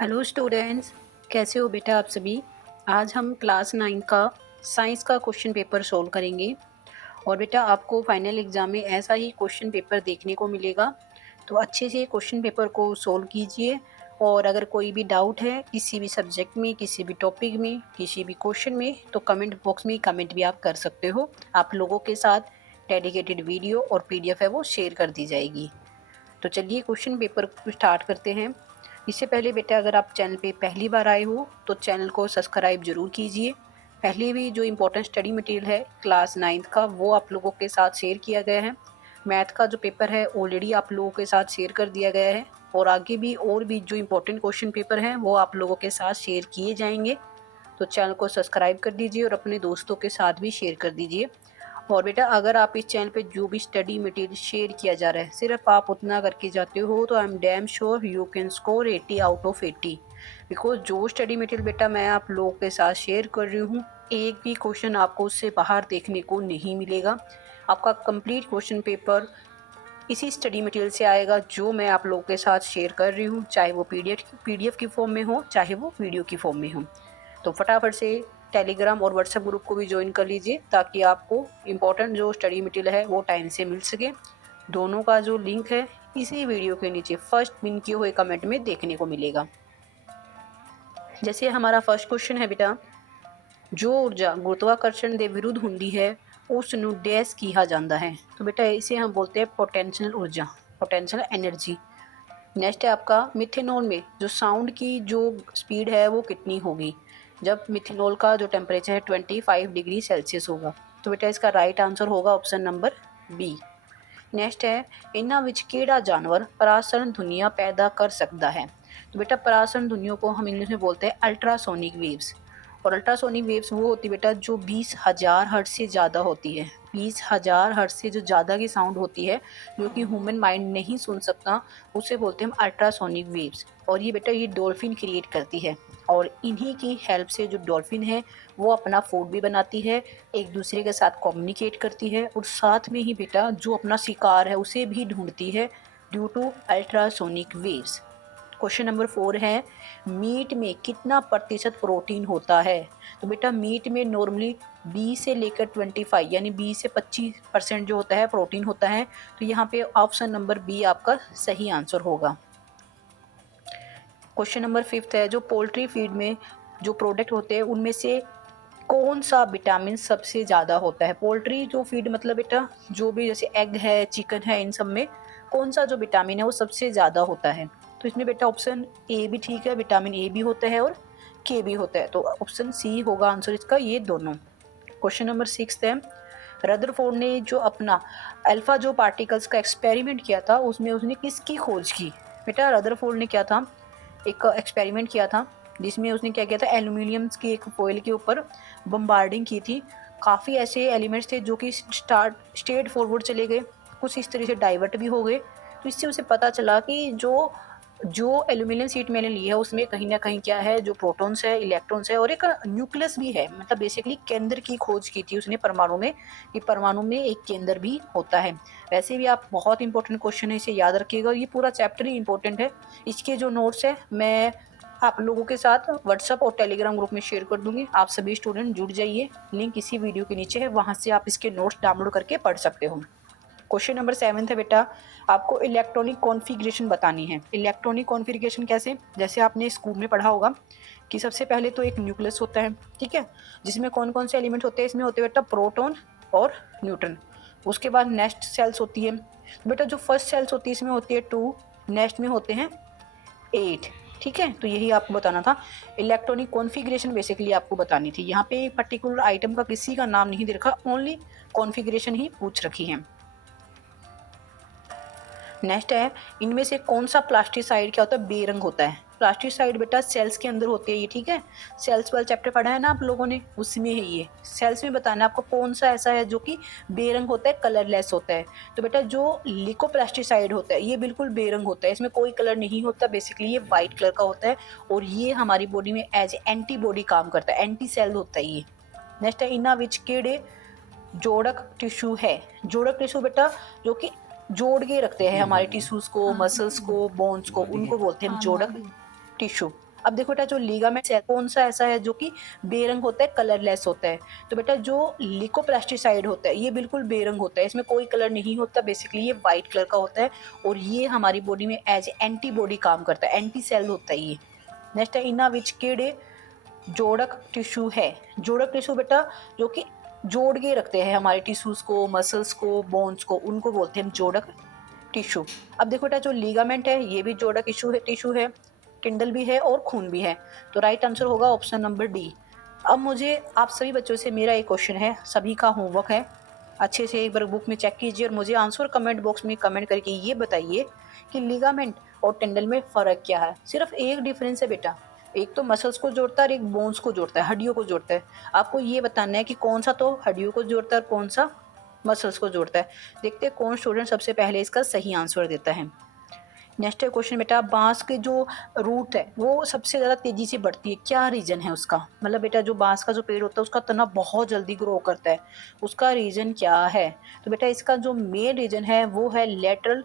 Hello students, कैसे हो बेटा आप सभी। आज हम क्लास 9 का साइंस का क्वेश्चन पेपर सोल्व करेंगे। और बेटा आपको फाइनल एग्जाम में ऐसा ही क्वेश्चन पेपर देखने को मिलेगा, तो अच्छे से क्वेश्चन पेपर को सोल्व कीजिए। और अगर कोई भी डाउट है किसी भी सब्जेक्ट में, किसी भी टॉपिक में, किसी भी क्वेश्चन में, तो कमेंट बॉक्स में कमेंट भी आप कर सकते हो। आप लोगों के साथ डेडिकेटेड वीडियो और पीडीएफ है वो शेयर कर दी जाएगी। तो चलिए क्वेश्चन पेपर को स्टार्ट करते हैं। इससे पहले बेटा अगर आप चैनल पे पहली बार आए हो तो चैनल को सब्सक्राइब जरूर कीजिए। पहले भी जो इम्पोर्टेंट स्टडी मटेरियल है क्लास 9 का वो आप लोगों के साथ शेयर किया गया है। मैथ का जो पेपर है ऑलरेडी आप लोगों के साथ शेयर कर दिया गया है। और आगे भी और भी जो इम्पोर्टेंट क्वेश्चन पेपर हैं वो आप लोगों के साथ शेयर किए जाएंगे। तो चैनल को सब्सक्राइब कर दीजिए और अपने दोस्तों के साथ भी शेयर कर दीजिए। और बेटा अगर आप इस चैनल पे जो भी स्टडी मटेरियल शेयर किया जा रहा है सिर्फ आप उतना करके जाते हो तो I am damn sure you can score 80 out of 80। Because जो स्टडी मटेरियल बेटा मैं आप लोगों के साथ शेयर कर रही हूँ एक भी क्वेश्चन आपको उससे बाहर देखने को नहीं मिलेगा। आपका कंप्लीट क्वेश्चन पेपर इसी स्टडी मटेरियल से आएगा जो मैं आप लोगों के साथ शेयर कर रही हूँ, चाहे वो पीडीएफ की फॉर्म में हो, चाहे वो वीडियो की फॉर्म में हो। तो फटाफट से टेलीग्राम और व्हाट्सएप ग्रुप को भी ज्वाइन कर लीजिए ताकि आपको इम्पोर्टेंट जो स्टडी मटेरियल है वो टाइम से मिल सके। दोनों का जो लिंक है इसी वीडियो के नीचे फर्स्ट पिन किए हुए कमेंट में देखने को मिलेगा। जैसे हमारा फर्स्ट क्वेश्चन है बेटा, जो ऊर्जा गुरुत्वाकर्षण के विरुद्ध होती है उसनू डैश किया जाता है। तो बेटा इसे हम बोलते हैं पोटेंशियल ऊर्जा, पोटेंशियल एनर्जी। नेक्स्ट है आपका मिथेनॉल में जो साउंड की जो स्पीड है वो कितनी होगी जब मिथेनॉल का जो टेम्परेचर है 25 डिग्री सेल्सियस होगा। तो बेटा इसका राइट आंसर होगा ऑप्शन नंबर बी। नेक्स्ट है इन्हां विच केड़ा जानवर परासरण ध्वनियाँ पैदा कर सकता है। तो बेटा परासरण ध्वनियों को हम इंग्लिश में बोलते हैं अल्ट्रासोनिक वेव्स। और अल्ट्रासोनिक वेव्स वो होती है बेटा जो 20,000 हर्ट्ज से ज़्यादा होती है। 20,000 हर्ट्ज से जो ज़्यादा की साउंड होती है जो कि ह्यूमन माइंड नहीं सुन सकता उसे बोलते हैं हम अल्ट्रासोनिक वेव्स। और ये बेटा ये डॉल्फिन क्रिएट करती है। और इन्हीं की हेल्प से जो डॉल्फिन है वो अपना फूड भी बनाती है, एक दूसरे के साथ कम्युनिकेट करती है और साथ में ही बेटा जो अपना शिकार है उसे भी ढूंढती है due to ultrasonic waves. Question number 4 है मीट में कितना प्रतिशत प्रोटीन होता है। तो बेटा मीट में नॉर्मली 20 से लेकर 25 यानी 20 से 25% जो होता है प्रोटीन होता है। तो यहाँ पे ऑप्शन नंबर बी आपका सही आंसर होगा। क्वेश्चन नंबर 5 है जो पोल्ट्री फीड में जो प्रोडक्ट होते हैं उनमें से कौन सा विटामिन सबसे ज़्यादा होता है। पोल्ट्री जो फीड मतलब बेटा जो भी जैसे एग है, चिकन है, इन सब में कौन सा जो विटामिन है वो सबसे ज़्यादा होता है। तो इसमें बेटा ऑप्शन ए भी ठीक है, विटामिन ए भी होता है और के भी होता है। तो ऑप्शन सी होगा आंसर इसका, ये दोनों। क्वेश्चन नंबर 6 है रदरफोर्ड ने जो अपना अल्फा जो पार्टिकल्स का एक्सपेरिमेंट किया था उसमें उसने किसकी खोज की। बेटा रदरफोर्ड ने क्या था, एक एक्सपेरिमेंट किया था जिसमें उसने क्या किया था एल्यूमिनियम की एक फॉइल के ऊपर बम्बार्डिंग की थी। काफ़ी ऐसे एलिमेंट्स थे जो कि स्ट्रेट फॉरवर्ड चले गए, कुछ इस तरह से डाइवर्ट भी हो गए। तो इससे उसे पता चला कि जो जो एल्यूमिनियम शीट मैंने ली है उसमें कहीं ना कहीं क्या है जो प्रोटॉन्स है, इलेक्ट्रॉन्स है और एक न्यूक्लियस भी है। मतलब बेसिकली केंद्र की खोज की थी उसने परमाणु में, कि परमाणु में एक केंद्र भी होता है। वैसे भी आप बहुत इंपॉर्टेंट क्वेश्चन है, इसे याद रखिएगा। ये पूरा चैप्टर ही इंपॉर्टेंट है। इसके जो नोट्स है मैं आप लोगों के साथ व्हाट्सएप और टेलीग्राम ग्रुप में शेयर कर दूंगी। आप सभी स्टूडेंट जुड़ जाइए, लिंक इसी वीडियो के नीचे है, वहां से आप इसके नोट्स डाउनलोड करके पढ़ सकते हो। क्वेश्चन नंबर 7 है बेटा आपको इलेक्ट्रॉनिक कॉन्फ़िगरेशन बतानी है। इलेक्ट्रॉनिक कॉन्फ़िगरेशन कैसे, जैसे आपने स्कूल में पढ़ा होगा कि सबसे पहले तो एक न्यूक्लियस होता है, ठीक है, जिसमें कौन कौन से एलिमेंट होते हैं। इसमें होते हैं बेटा प्रोटॉन और न्यूट्रॉन। उसके बाद नेक्स्ट सेल्स होती है। तो बेटा जो फर्स्ट सेल्स होती है इसमें होती है 2, नेक्स्ट में होते हैं 8। ठीक है, तो यही आपको बताना था। इलेक्ट्रॉनिक कॉन्फ़िगरेशन बेसिकली आपको बतानी थी। यहाँ पे पर्टिकुलर आइटम का किसी का नाम नहीं दे रखा, ओनली कॉन्फ़िगरेशन ही पूछ रखी है। नेक्स्ट है इनमें से कौन सा प्लास्टिसाइड क्या होता है, बेरंग होता है। प्लास्टिसाइड बेटा सेल्स के अंदर होते हैं ये, ठीक है, सेल्स वाला चैप्टर पढ़ा है ना आप लोगों ने, उसमें है ये। सेल्स में बताना है आपको कौन सा ऐसा है जो कि बेरंग होता है, कलरलेस होता है। तो बेटा जो लिकोप्लास्टिसाइड होता है ये बिल्कुल बेरंग होता है, इसमें कोई कलर नहीं होता, बेसिकली ये वाइट कलर का होता है। और ये हमारी बॉडी में एज एंटीबॉडी काम करता है, एंटी सेल होता है ये। नेक्स्ट है इना विच केड़े जोड़क टिश्यू है। जोड़क टिश्यू बेटा जो कि जोड़ के रखते हैं हमारे टिश्यूज को, मसल्स को, बोन्स को, उनको बोलते हैं हम जोड़क टिश्यू। अब देखो बेटा, जो लिगामेंट्स है कौन सा ऐसा है जो कि बेरंग होता है, कलरलेस होता है। तो बेटा जो लिकोप्लास्टिसाइड होता है ये बिल्कुल बेरंग होता है, इसमें कोई कलर नहीं होता, बेसिकली ये वाइट कलर का होता है और ये हमारी बॉडी में एज एंटीबॉडी काम करता है, एंटी सेल होता है ये। नेक्स्ट है इना विच केड़े जोड़क टिश्यू है। जोड़क टिश्यू बेटा जो कि जोड़ के रखते हैं हमारे टिश्यूज को, मसल्स को, बोन्स को, उनको बोलते हैं हम जोड़क टिश्यू। अब देखो बेटा जो लीगामेंट है ये भी जोड़क टिश्यू है, टिंडल भी है और खून भी है। तो राइट आंसर होगा ऑप्शन नंबर डी। अब मुझे आप सभी बच्चों से मेरा एक क्वेश्चन है, सभी का होमवर्क है, अच्छे से एक बार बुक में चेक कीजिए और मुझे आंसर कमेंट बॉक्स में कमेंट करके ये बताइए कि लिगामेंट और टेंडल में फ़र्क क्या है। सिर्फ एक डिफरेंस है बेटा, एक तो मसल्स को जोड़ता है और एक बोन्स को जोड़ता है, हड्डियों को जोड़ता है। आपको ये बताना है कि कौन सा तो हड्डियों को जोड़ता है और कौन सा मसल्स को जोड़ता है। देखते हैं कौन स्टूडेंट सबसे पहले इसका सही आंसर देता है। नेक्स्ट क्वेश्चन बेटा, बांस के जो रूट है वो सबसे ज़्यादा तेज़ी से बढ़ती है, क्या रीज़न है उसका? मतलब बेटा जो बांस का जो पेड़ होता है उसका तना बहुत जल्दी ग्रो करता है, उसका रीज़न क्या है? तो बेटा इसका जो मेन रीज़न है वो है लेटरल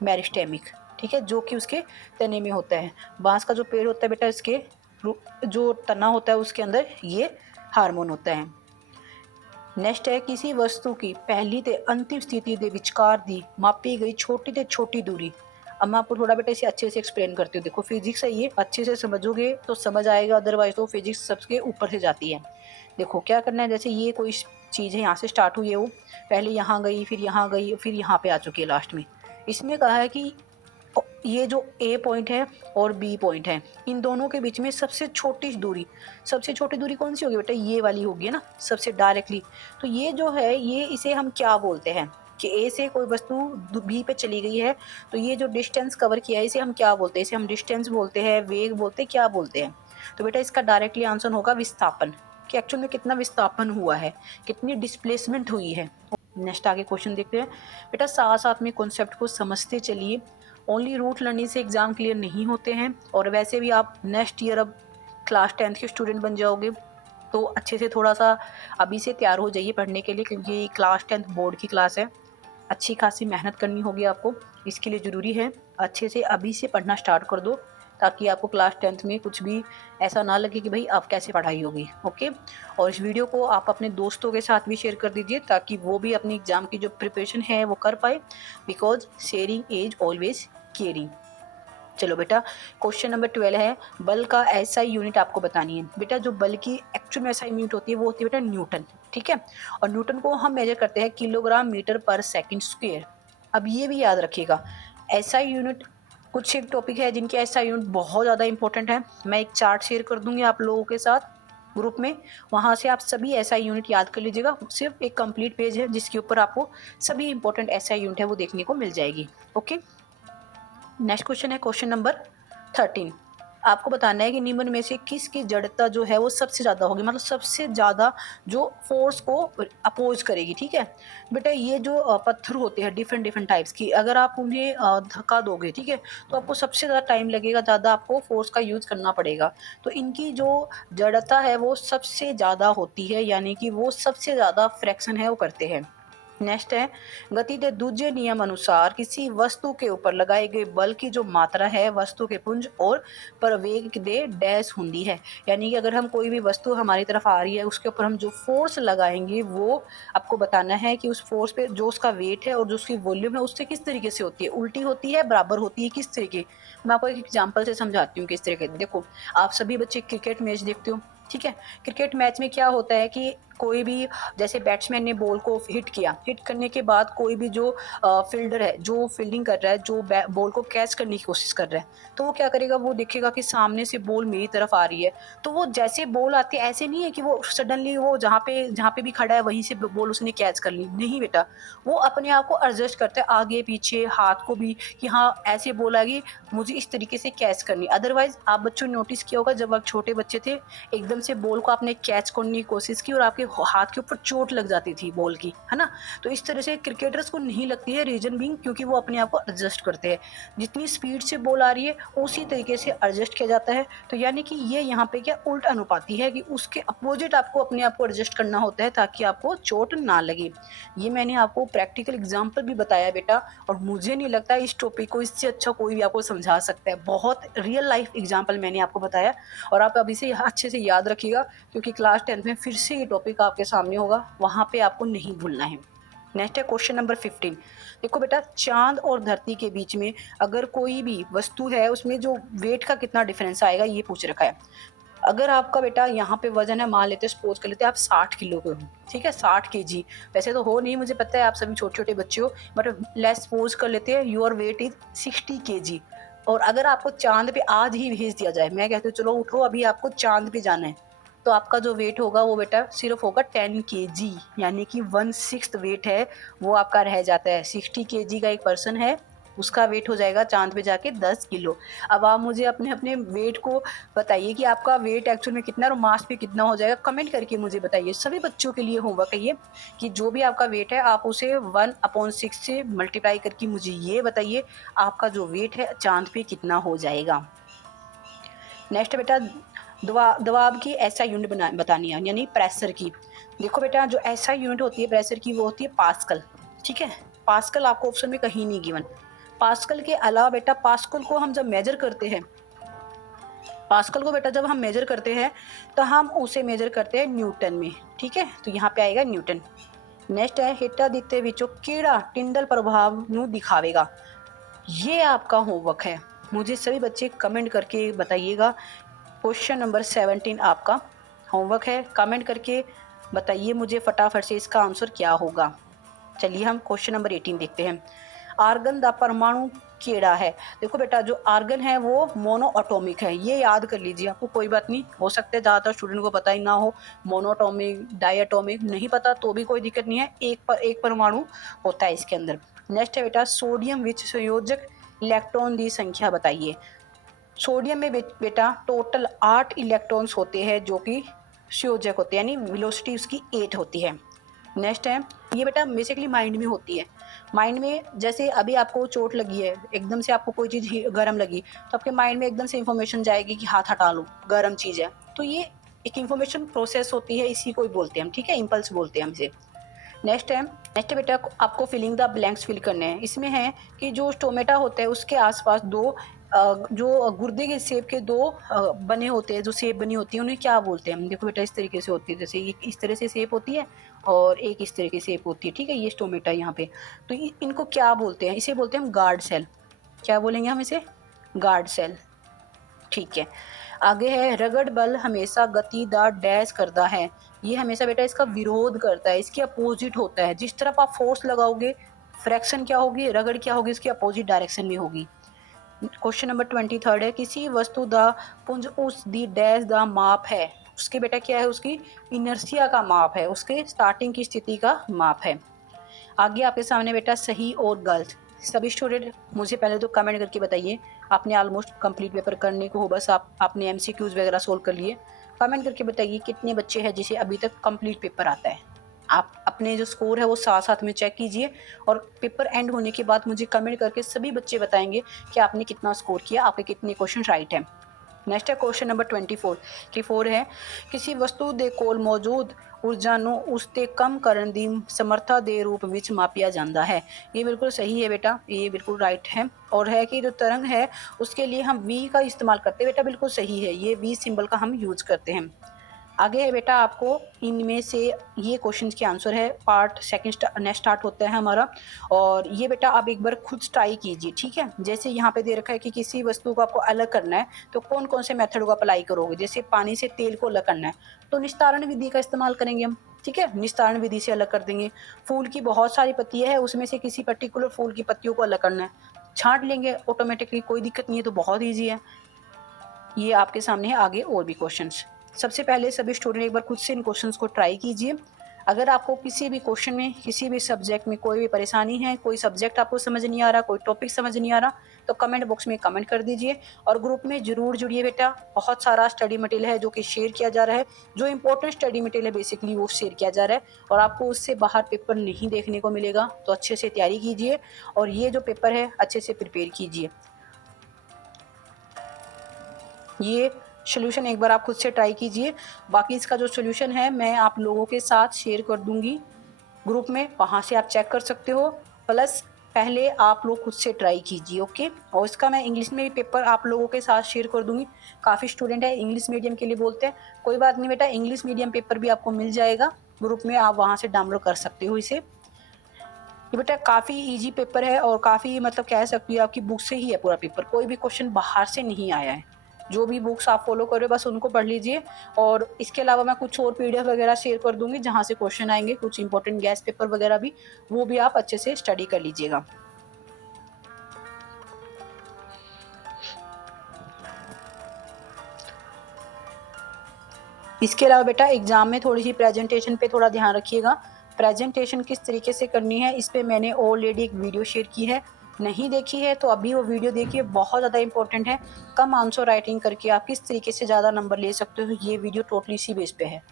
मेरिस्टेमिक, ठीक है, जो कि उसके तने में होता है। बांस का जो पेड़ होता है बेटा इसके जो तना होता है उसके अंदर ये हार्मोन होता है। नेक्स्ट है किसी वस्तु की पहली ते अंतिम स्थिति के विचकार दी मापी गई छोटी ते छोटी दूरी। अब मैं आपको थोड़ा बेटा इसे अच्छे से एक्सप्लेन करती हूँ। देखो फिजिक्स है ये, अच्छे से समझोगे तो समझ आएगा, अदरवाइज तो फिजिक्स सबके ऊपर से जाती है। देखो क्या करना है, जैसे ये कोई चीज़ है, यहाँ से स्टार्ट हुई है, वो पहले यहाँ गई, फिर यहाँ गई, फिर यहाँ पे आ चुकी है लास्ट में। इसमें कहा है कि ये जो ए पॉइंट है और बी पॉइंट है, इन दोनों के बीच में सबसे छोटी दूरी कौन सी होगी बेटा? ये वाली होगी ना, सबसे डायरेक्टली। तो ये जो है ये इसे हम क्या बोलते हैं कि ए से कोई वस्तु बी पे चली गई है, तो ये जो डिस्टेंस कवर किया है इसे हम क्या बोलते हैं? इसे हम डिस्टेंस बोलते हैं, वेग बोलते हैं, क्या बोलते हैं? तो बेटा इसका डायरेक्टली आंसर होगा विस्थापन, कि एक्चुअल में कितना विस्थापन हुआ है, कितनी डिस्प्लेसमेंट हुई है। नेक्स्ट आगे क्वेश्चन देखते हैं बेटा, साथ साथ में कॉन्सेप्ट को समझते चलिए। ओनली रूट लर्निंग से एग्ज़ाम क्लियर नहीं होते हैं, और वैसे भी आप नेक्स्ट ईयर अब क्लास 10th के स्टूडेंट बन जाओगे, तो अच्छे से थोड़ा सा अभी से तैयार हो जाइए पढ़ने के लिए, क्योंकि क्लास 10th बोर्ड की क्लास है, अच्छी खासी मेहनत करनी होगी आपको। इसके लिए ज़रूरी है अच्छे से अभी से पढ़ना स्टार्ट कर दो, ताकि आपको क्लास 10th में कुछ भी ऐसा ना लगे कि भाई आप कैसे पढ़ाई होगी। ओके, और इस वीडियो को आप अपने दोस्तों के साथ भी शेयर कर दीजिए, ताकि वो भी अपनी एग्ज़ाम की जो प्रिपरेशन है वो कर पाए, because sharing is always caring. चलो बेटा, क्वेश्चन नंबर 12 है, बल का एसआई यूनिट आपको बतानी है। बेटा जो बल की एक्चुअल में एसआई यूनिट होती है वो होती है बेटा न्यूटन, ठीक है, और न्यूटन को हम मेजर करते हैं किलोग्राम मीटर पर सेकंड स्क्वायर। अब ये भी याद रखिएगा, एसआई यूनिट कुछ एक टॉपिक है जिनके एसआई यूनिट बहुत ज़्यादा इंपॉर्टेंट है। मैं एक चार्ट शेयर कर दूंगी आप लोगों के साथ ग्रुप में, वहाँ से आप सभी एसआई यूनिट याद कर लीजिएगा। सिर्फ एक कंप्लीट पेज है जिसके ऊपर आपको सभी इंपॉर्टेंट एसआई यूनिट है वो देखने को मिल जाएगी। ओके, नेक्स्ट क्वेश्चन है क्वेश्चन नंबर 13। आपको बताना है कि निम्न में से किसकी जड़ता जो है वो सबसे ज़्यादा होगी, मतलब सबसे ज़्यादा जो फोर्स को अपोज करेगी, ठीक है। बेटा ये जो पत्थर होते हैं डिफरेंट टाइप्स की, अगर आप उन्हें धक्का दोगे, ठीक है, तो आपको सबसे ज़्यादा टाइम लगेगा, ज़्यादा आपको फोर्स का यूज़ करना पड़ेगा। तो इनकी जो जड़ता है वो सबसे ज़्यादा होती है, यानी कि वो सबसे ज़्यादा फ्रैक्शन है वो करते हैं। नेक्स्ट है, गति के दूसरे नियम अनुसार किसी वस्तु के ऊपर लगाए गए बल की जो मात्रा है वस्तु के पुंज और प्रवेग दे डैश होती है। यानी कि अगर हम कोई भी वस्तु हमारी तरफ आ रही है उसके ऊपर हम जो फोर्स लगाएंगे वो आपको बताना है कि उस फोर्स पे जो उसका वेट है और जो उसकी वॉल्यूम है उससे किस तरीके से होती है, उल्टी होती है, बराबर होती है, किस तरीके। मैं आपको एक एग्जाम्पल से समझाती हूँ किस तरीके। देखो आप सभी बच्चे क्रिकेट मैच देखते हो, ठीक है। क्रिकेट मैच में क्या होता है कि कोई भी, जैसे बैट्समैन ने बॉल को हिट किया, हिट करने के बाद कोई भी जो फील्डर है जो फील्डिंग कर रहा है, जो बॉल को कैच करने की कोशिश कर रहा है, तो वो क्या करेगा, वो देखेगा कि सामने से बॉल मेरी तरफ आ रही है, तो वो जैसे बॉल आती है ऐसे नहीं है कि वो सडनली वो जहाँ पे भी खड़ा है वहीं से बॉल उसने कैच कर ली, नहीं बेटा, वो अपने आप को एडजस्ट करता है आगे पीछे हाथ को भी, कि हाँ ऐसे बॉल आएगी मुझे इस तरीके से कैच करनी। अदरवाइज आप बच्चों ने नोटिस किया होगा जब आप छोटे बच्चे थे एकदम से बॉल को आपने कैच करने की कोशिश की और आपके हाथ के ऊपर चोट लग जाती थी बॉल की, है ना? तो इस तरह से क्रिकेटर्स को नहीं लगती है, रीज़न बीइंग क्योंकि वो अपने आप को एडजस्ट करते हैं। जितनी स्पीड से बॉल आ रही है उसी तरीके से एडजस्ट किया जाता है। तो यानी कि ये यहाँ पे क्या उल्टा अनुपाती है कि उसके अपोज़िट आपको अपने आप को एडजस्ट करना होता है ताकि आपको चोट ना लगे। ये मैंने आपको प्रैक्टिकल एग्ज़ाम्पल भी बताया बेटा, और मुझे नहीं लगता इस टॉपिक को इससे अच्छा कोई भी आपको समझा सकता है। बहुत रियल लाइफ़ एग्ज़ाम्पल मैंने आपको बताया, और आप अभी से अच्छे से याद रखिएगा क्योंकि क्लास 10th में फिर से ये टॉपिक आपके सामने होगा, वहाँ पे आपको नहीं भूलना है। नेक्स्ट है क्वेश्चन नंबर 15। देखो बेटा, चाँद और धरती के बीच में अगर कोई भी वस्तु है उसमें जो वेट का कितना डिफरेंस आएगा ये पूछ रखा है। अगर आपका बेटा यहाँ पे वज़न है, मान लेते हैं सपोज़ कर लेते हैं आप 60 किलो के हो, ठीक है? 60 केजी, वैसे तो हो नहीं, मुझे पता है आप सभी छोटे-छोटे बच्चे हो, बट लेट्स सपोज़ कर लेते हैं योर वेट इज़ 60 केजी, और अगर आपको चाँद पे आज ही भेज दिया जाए, मैं कहती हूँ चलो उठो अभी आपको चाँद पे जाना है, तो आपका जो वेट होगा वो बेटा सिर्फ़ होगा 10 केजी, यानी कि 1/6 वेट है वो आपका रह जाता है। 60 केजी का एक पर्सन है, उसका वेट हो जाएगा चाँद पे जाके 10 किलो। अब आप मुझे अपने-अपने वेट को बताइए कि आपका वेट एक्चुअल में कितना है और मास पे कितना हो जाएगा, कमेंट करके मुझे बताइए। सभी बच्चों के लिए होमवर्क है ये कि जो भी आपका वेट है आप उसे 1/6 से मल्टीप्लाई करके मुझे ये बताइए आपका जो वेट है चाँद पे कितना हो जाएगा। नेक्स्ट बेटा, दबाव की एसआई यूनिट बतानी है, यानी प्रेशर की। देखो बेटा, जो एसआई यूनिट होती है प्रेशर की वो होती है पास्कल, ठीक है? पास्कल आपको ऑप्शन में कहीं नहीं गिवन। पास्कल के अलावा बेटा, पास्कल को बेटा जब हम मेजर करते हैं तो हम उसे मेजर करते हैं न्यूटन में, ठीक है? तो यहाँ पे आएगा न्यूटन। नेक्स्ट है हिटा दिते विचो कीड़ा टिंडल प्रभाव नु दिखावेगा। ये आपका होमवर्क है, मुझे सभी बच्चे कमेंट करके बताइएगा। क्वेश्चन नंबर 17 आपका होमवर्क है, कमेंट करके बताइए मुझे फटाफट से इसका आंसर क्या होगा। चलिए हम क्वेश्चन नंबर 18 देखते हैं। आर्गन दा परमाणु केड़ा है। देखो बेटा, जो आर्गन है वो मोनो एटॉमिक है, ये याद कर लीजिए, आपको कोई बात नहीं, हो सकता है ज़्यादातर स्टूडेंट को पता ही ना हो, मोनोटॉमिक डायटॉमिक नहीं पता तो भी कोई दिक्कत नहीं है, एक परमाणु होता है इसके अंदर। नेक्स्ट है बेटा, सोडियम विच संयोजक इलेक्ट्रॉन की संख्या बताइए। सोडियम में बेटा टोटल 8 इलेक्ट्रॉन्स होते हैं जो कि संयोजक होते हैं, यानी वेलोसिटी उसकी 8 होती है। नेक्स्ट है, ये बेटा बेसिकली माइंड में होती है। माइंड में जैसे अभी आपको चोट लगी है, एकदम से आपको कोई चीज़ गर्म लगी, तो आपके माइंड में एकदम से इंफॉर्मेशन जाएगी कि हाथ हटा लो, गर्म चीज़ है। तो ये एक इंफॉर्मेशन प्रोसेस होती है, इसी को बोलते हैं हम, ठीक है? इम्पल्स बोलते हैं हम इसे। नेक्स्ट बेटा, आपको फिलिंग द ब्लैंक्स फिल करने हैं। इसमें है कि जो टोमेटा होता है उसके आसपास दो जो गुर्दे के शेप के दो बने होते हैं, जो शेप बनी होती है उन्हें क्या बोलते हैं? देखो बेटा, इस तरीके से होती है, जैसे ये इस तरह से शेप होती है और एक इस तरह की शेप होती है, ठीक है? ये स्टोमेटा यहाँ पे। तो इनको क्या बोलते हैं? इसे बोलते हैं हम गार्ड सेल। क्या बोलेंगे हम इसे? गार्ड सेल, ठीक है। आगे है, रगड़ बल हमेशा गति दा डैश करता है। ये हमेशा बेटा इसका विरोध करता है, इसके अपोजिट होता है। जिस तरफ आप फोर्स लगाओगे, फ्रैक्शन क्या होगी, रगड़ क्या होगी, इसकी अपोजिट डायरेक्शन में होगी। क्वेश्चन नंबर 23 है, किसी वस्तु दा पुंज उस दी डैश दा माप है। उसके बेटा क्या है, उसकी इनर्शिया का माप है, उसके स्टार्टिंग की स्थिति का माप है। आगे आपके सामने बेटा सही और गलत। सभी स्टूडेंट मुझे पहले तो कमेंट करके बताइए, आपने ऑलमोस्ट कंप्लीट पेपर करने को हो, बस आपने एमसीक्यूज वगैरह सोल्व कर लिए। कमेंट करके बताइए कितने बच्चे हैं जिसे अभी तक कंप्लीट पेपर आता है। आप अपने जो स्कोर है वो साथ साथ में चेक कीजिए, और पेपर एंड होने के बाद मुझे कमेंट करके सभी बच्चे बताएंगे कि आपने कितना स्कोर किया, आपके कितने क्वेश्चन राइट हैं। नेक्स्ट है क्वेश्चन नंबर 24 है, किसी वस्तु ਦੇ ਕੋਲ मौजूद ऊर्जा ਨੂੰ ਉਸ ਤੇ कम ਕਰਨ ਦੀ ਸਮਰੱਥਾ ਦੇ रूप ਵਿੱਚ मापिया जाता है। ये बिल्कुल सही है बेटा, ये बिल्कुल राइट है। और है कि जो तरंग है उसके लिए हम वी का इस्तेमाल करते हैं, बेटा बिल्कुल सही है, ये वी सिंबल का हम यूज करते हैं। आगे है बेटा, आपको इनमें से ये क्वेश्चन के आंसर है, पार्ट सेकंड नेक्स्ट स्टार्ट होता है हमारा। और ये बेटा आप एक बार खुद ट्राई कीजिए, ठीक है? जैसे यहाँ पे दे रखा है कि किसी वस्तु को आपको अलग करना है तो कौन कौन से मेथड को अप्लाई करोगे। जैसे पानी से तेल को अलग करना है तो निस्तारण विधि का इस्तेमाल करेंगे हम, ठीक है? निस्तारण विधि से अलग कर देंगे। फूल की बहुत सारी पत्तियाँ हैं, उसमें से किसी पर्टिकुलर फूल की पत्तियों को अलग करना है, छांट लेंगे ऑटोमेटिकली, कोई दिक्कत नहीं है, तो बहुत ईजी है। ये आपके सामने है आगे और भी क्वेश्चंस। सबसे पहले सभी स्टूडेंट एक बार खुद से इन क्वेश्चंस को ट्राई कीजिए। अगर आपको किसी भी क्वेश्चन में, किसी भी सब्जेक्ट में कोई भी परेशानी है, कोई सब्जेक्ट आपको समझ नहीं आ रहा, कोई टॉपिक समझ नहीं आ रहा, तो कमेंट बॉक्स में कमेंट कर दीजिए और ग्रुप में ज़रूर जुड़िए बेटा। बहुत सारा स्टडी मटेरियल है जो कि शेयर किया जा रहा है, जो इंपॉर्टेंट स्टडी मटेरियल है बेसिकली वो शेयर किया जा रहा है और आपको उससे बाहर पेपर नहीं देखने को मिलेगा। तो अच्छे से तैयारी कीजिए और ये जो पेपर है अच्छे से प्रिपेयर कीजिए। ये सॉल्यूशन एक बार आप खुद से ट्राई कीजिए। बाकी इसका जो सॉल्यूशन है मैं आप लोगों के साथ शेयर कर दूंगी ग्रुप में, वहाँ से आप चेक कर सकते हो। प्लस पहले आप लोग खुद से ट्राई कीजिए, ओके। और इसका मैं इंग्लिश में भी पेपर आप लोगों के साथ शेयर कर दूंगी। काफ़ी स्टूडेंट है इंग्लिश मीडियम के लिए बोलते हैं, कोई बात नहीं बेटा, इंग्लिश मीडियम पेपर भी आपको मिल जाएगा ग्रुप में, आप वहाँ से डाउनलोड कर सकते हो इसे। ये बेटा काफ़ी इजी पेपर है और काफ़ी मतलब कह सकती हो आपकी बुक से ही है पूरा पेपर, कोई भी क्वेश्चन बाहर से नहीं आया है। जो भी बुक्स आप फॉलो कर रहे हो बस उनको पढ़ लीजिए और इसके अलावा मैं कुछ और पीडीएफ वगैरह शेयर कर दूंगी जहाँ से क्वेश्चन आएंगे, कुछ इंपॉर्टेंट गैस पेपर वगैरह भी, वो भी आप अच्छे से स्टडी कर लीजिएगा। इसके अलावा बेटा एग्जाम में थोड़ी सी प्रेजेंटेशन पे थोड़ा ध्यान रखिएगा। प्रेजेंटेशन किस तरीके से करनी है इस पे मैंने ऑलरेडी एक वीडियो शेयर की है, नहीं देखी है तो अभी वो वीडियो देखिए, बहुत ज़्यादा इंपॉर्टेंट है। कम आंसर राइटिंग करके आप किस तरीके से ज़्यादा नंबर ले सकते हो, ये वीडियो टोटली इसी बेस पे है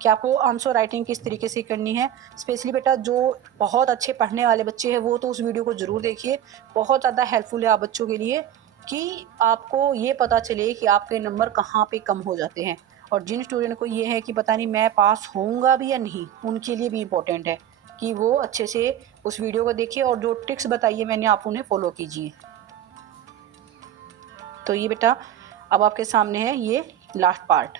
कि आपको आंसर राइटिंग किस तरीके से करनी है। स्पेशली बेटा जो बहुत अच्छे पढ़ने वाले बच्चे हैं वो तो उस वीडियो को ज़रूर देखिए, बहुत ज़्यादा हेल्पफुल है आप बच्चों के लिए कि आपको ये पता चले कि आपके नंबर कहाँ पे कम हो जाते हैं। और जिन स्टूडेंट को ये है कि पता नहीं मैं पास होऊंगा भी या नहीं, उनके लिए भी इम्पोर्टेंट है कि वो अच्छे से उस वीडियो को देखिए और जो ट्रिक्स बताइए मैंने आप उन्हें फॉलो कीजिए। तो ये बेटा अब आपके सामने है ये लास्ट पार्ट।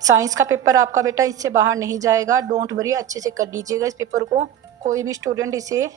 साइंस का पेपर आपका बेटा इससे बाहर नहीं जाएगा, डोंट वरी, अच्छे से कर लीजिएगा इस पेपर को। कोई भी स्टूडेंट इसे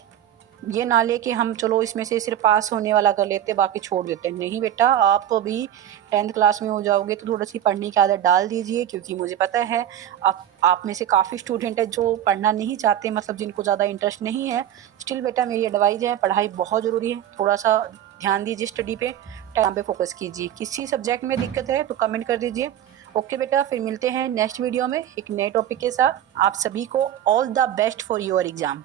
ये ना ले कि हम चलो इसमें से सिर्फ पास होने वाला कर लेते बाकी छोड़ देते हैं, नहीं बेटा, आप अभी 10th क्लास में हो जाओगे तो थोड़ी सी पढ़ने की आदत डाल दीजिए, क्योंकि मुझे पता है आप में से काफ़ी स्टूडेंट है जो पढ़ना नहीं चाहते, मतलब जिनको ज़्यादा इंटरेस्ट नहीं है। स्टिल बेटा मेरी एडवाइस है, पढ़ाई बहुत ज़रूरी है, थोड़ा सा ध्यान दीजिए स्टडी पे, टाइम पे फोकस कीजिए। किसी सब्जेक्ट में दिक्कत है तो कमेंट कर दीजिए। ओके बेटा, फिर मिलते हैं नेक्स्ट वीडियो में एक नए टॉपिक के साथ। आप सभी को all the best for your exam.